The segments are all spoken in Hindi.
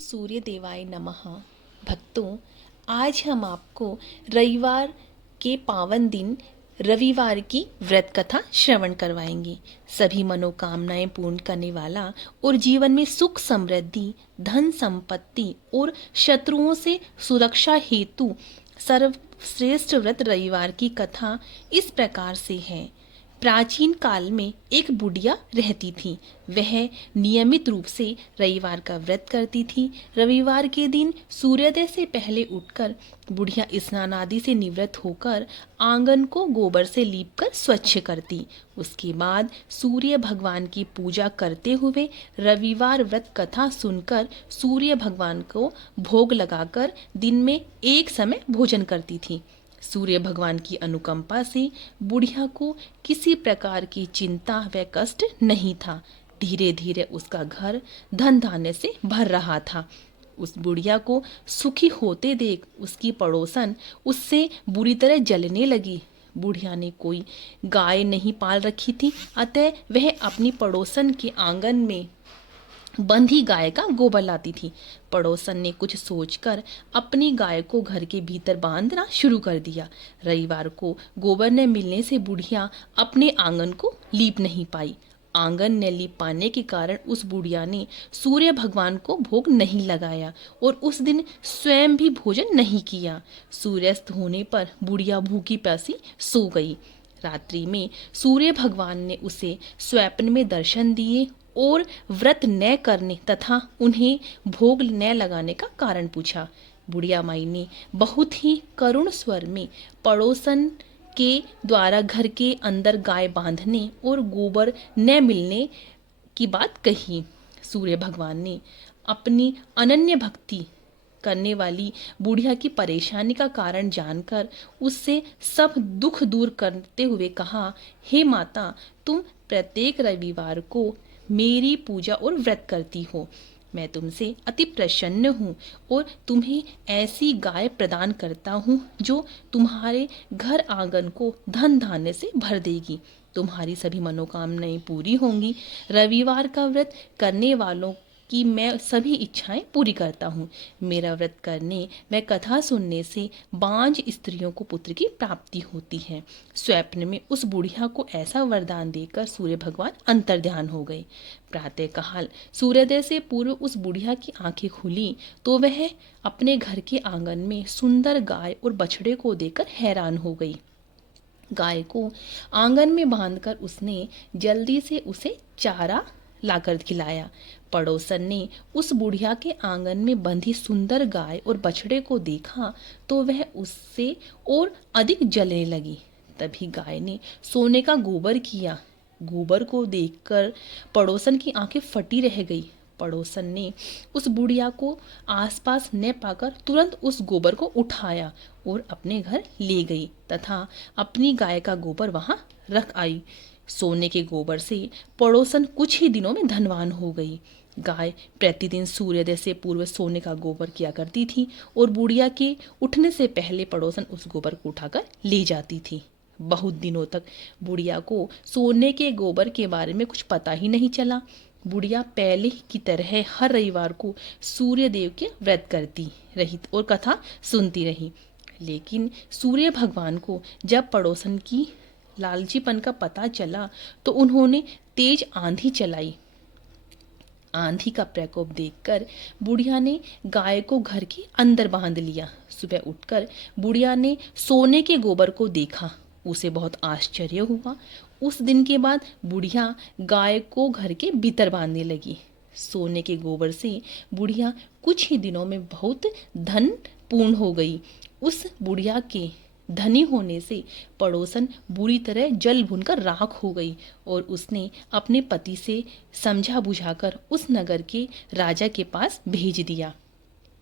सूर्य देवाय नमः। भक्तों, आज हम आपको रविवार के पावन दिन रविवार की व्रत कथा श्रवण करवाएंगे। सभी मनोकामनाएं पूर्ण करने वाला और जीवन में सुख समृद्धि, धन संपत्ति और शत्रुओं से सुरक्षा हेतु सर्वश्रेष्ठ व्रत रविवार की कथा इस प्रकार से है। प्राचीन काल में एक बुढ़िया रहती थी। वह नियमित रूप से रविवार का व्रत करती थी। रविवार के दिन सूर्योदय से पहले उठकर बुढ़िया स्नान आदि से निवृत्त होकर आंगन को गोबर से लीपकर स्वच्छ करती। उसके बाद सूर्य भगवान की पूजा करते हुए रविवार व्रत कथा सुनकर सूर्य भगवान को भोग लगाकर दिन में एक समय भोजन करती थी। सूर्य भगवान की अनुकंपा से बुढ़िया को किसी प्रकार की चिंता व कष्ट नहीं था। धीरे धीरे उसका घर धन धान्य से भर रहा था। उस बुढ़िया को सुखी होते देख उसकी पड़ोसन उससे बुरी तरह जलने लगी। बुढ़िया ने कोई गाय नहीं पाल रखी थी, अतः वह अपनी पड़ोसन के आंगन में बंधी गाय का गोबर लाती थी। पड़ोसन ने कुछ सोचकर अपनी गाय को घर के भीतर बांधना शुरू कर दिया। रविवार को गोबर न मिलने से बुढ़िया अपने आंगन को लीप नहीं पाई। आंगन न लीप पाने के कारण उस बुढ़िया ने सूर्य भगवान को भोग नहीं लगाया और उस दिन स्वयं भी भोजन नहीं किया। सूर्यास्त होने पर बुढ़िया भूखी प्यासी सो गई। रात्रि में सूर्य भगवान ने उसे स्वप्न में दर्शन दिए और व्रत न करने तथा उन्हें भोग न लगाने का कारण पूछा। बुढ़िया माई ने बहुत ही करुण स्वर में पड़ोसन के द्वारा घर के अंदर गाय बांधने और गोबर न मिलने की बात कही। सूर्य भगवान ने अपनी अनन्य भक्ति करने वाली बुढ़िया की परेशानी का कारण जानकर उससे सब दुख दूर करते हुए कहा, हे माता, तुम प्रत्येक रविवार को मेरी पूजा और व्रत करती हो। मैं तुमसे अति प्रसन्न हूँ और तुम्हें ऐसी गाय प्रदान करता हूँ जो तुम्हारे घर आंगन को धन धान्य से भर देगी। तुम्हारी सभी मनोकामनाएं पूरी होंगी। रविवार का व्रत करने वालों कि मैं सभी इच्छाएं पूरी करता हूँ। मेरा व्रत करने व कथा सुनने से बांझ स्त्रियों को पुत्र की प्राप्ति होती है। स्वप्न में उस बुढ़िया को ऐसा वरदान देकर सूर्य भगवान अंतर्ध्यान हो गए। प्रातःकाल सूर्योदय से पूर्व उस बुढ़िया की आंखें खुली तो वह अपने घर के आंगन में सुंदर गाय और बछड़े को देखकर हैरान हो गई। गाय को आंगन में बांधकर उसने जल्दी से उसे चारा लाकर खिलाया। पड़ोसन ने उस बुढ़िया के आंगन में बंधी सुंदर गाय और बछड़े को देखा तो वह उससे और अधिक जलने लगी। तभी गाय ने सोने का गोबर किया। गोबर को देखकर पड़ोसन की आंखें फटी रह गई। पड़ोसन ने उस बुढ़िया को आसपास न पाकर तुरंत उस गोबर को उठाया और अपने घर ले गई तथा अपनी गाय का गोबर वहां रख आई। सोने के गोबर से पड़ोसन कुछ ही दिनों में धनवान हो गई। गाय प्रतिदिन सूर्योदय से पूर्व सोने का गोबर किया करती थी और बुढ़िया के उठने से पहले पड़ोसन उस गोबर को उठाकर ले जाती थी। बहुत दिनों तक बुढ़िया को सोने के गोबर के बारे में कुछ पता ही नहीं चला। बुढ़िया पहले की तरह हर रविवार को सूर्य देव के व्रत करती रही और कथा सुनती रही। लेकिन सूर्य भगवान को जब पड़ोसन की लालचीपन का पता चला तो उन्होंने तेज आंधी चलाई। आंधी का प्रकोप देखकर बुढ़िया ने गाय को घर के अंदर बांध लिया। सुबह उठकर बुढ़िया ने सोने के गोबर को देखा। उसे बहुत आश्चर्य हुआ। उस दिन के बाद बुढ़िया गाय को घर के भीतर बांधने लगी। सोने के गोबर से बुढ़िया कुछ ही दिनों में बहुत धन पूर्ण हो गई। उस बुढ़िया के धनी होने से पड़ोसन बुरी तरह जल भुनकर राख हो गई और उसने अपने पति से समझा बुझाकर उस नगर के राजा के पास भेज दिया।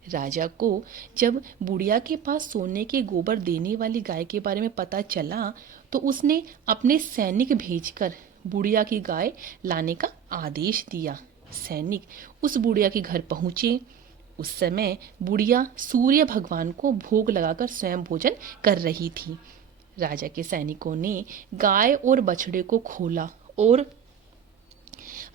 राजा को जब बुढ़िया के पास सोने के गोबर देने वाली गाय के बारे में पता चला तो उसने अपने सैनिक भेजकर बुढ़िया की गाय लाने का आदेश दिया। सैनिक उस बुढ़िया के घर पहुंचे। उस समय बुढ़िया सूर्य भगवान को भोग लगाकर स्वयं भोजन कर रही थी। राजा के सैनिकों ने गाय और बछड़े को खोला और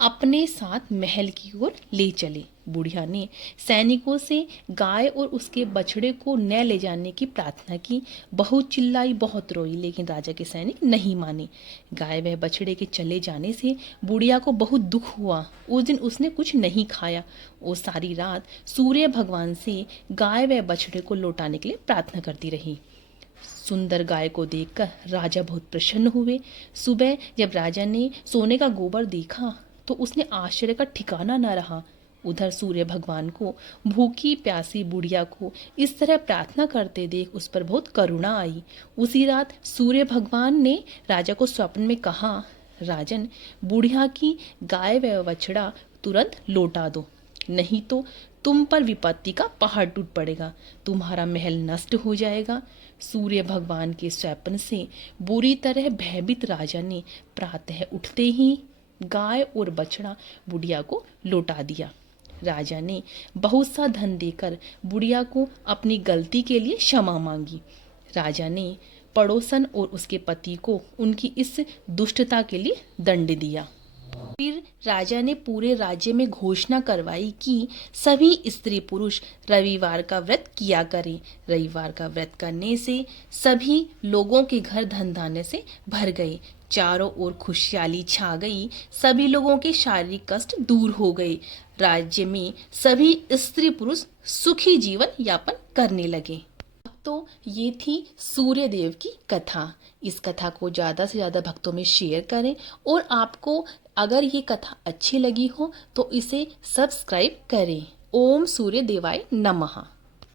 अपने साथ महल की ओर ले चले। बुढ़िया ने सैनिकों से गाय और उसके बछड़े को न ले जाने की प्रार्थना की। बहुत चिल्लाई, बहुत रोई, लेकिन राजा के सैनिक नहीं माने। गाय व बछड़े के चले जाने से बुढ़िया को बहुत दुख हुआ। उस दिन उसने कुछ नहीं खाया। वो सारी रात सूर्य भगवान से गाय व बछड़े को लौटाने के लिए प्रार्थना करती रही। सुंदर गाय को देखकर राजा बहुत प्रसन्न हुए। सुबह जब राजा ने सोने का गोबर देखा तो उसने आश्चर्य का ठिकाना न रहा। उधर सूर्य भगवान को भूखी प्यासी बुढ़िया को इस तरह प्रार्थना करते देख उस पर बहुत करुणा आई। उसी रात सूर्य भगवान ने राजा को स्वप्न में कहा, राजन, बुढ़िया की गाय व बछड़ा तुरंत लौटा दो, नहीं तो तुम पर विपत्ति का पहाड़ टूट पड़ेगा, तुम्हारा महल नष्ट हो जाएगा। सूर्य भगवान के स्वप्न से बुरी तरह भयभीत राजा ने प्रातः उठते ही गाय और बछड़ा बुढ़िया को लौटा दिया। राजा ने बहुत सा धन देकर बुढ़िया को अपनी गलती के लिए क्षमा मांगी। राजा ने पड़ोसन और उसके पति को उनकी इस दुष्टता के लिए दंड दिया। फिर राजा ने पूरे राज्य में घोषणा करवाई कि सभी स्त्री पुरुष रविवार का व्रत किया करें। रविवार का व्रत करने से सभी लोगों के घर धन धान्य से भर गए, चारों ओर खुशहाली छा गई, सभी लोगों के शारीरिक कष्ट दूर हो गए। राज्य में सभी स्त्री पुरुष सुखी जीवन यापन करने लगे। तो ये थी सूर्य देव की कथा। इस कथा को ज़्यादा से ज़्यादा भक्तों में शेयर करें और आपको अगर ये कथा अच्छी लगी हो तो इसे सब्सक्राइब करें। ओम सूर्य देवाय नमः।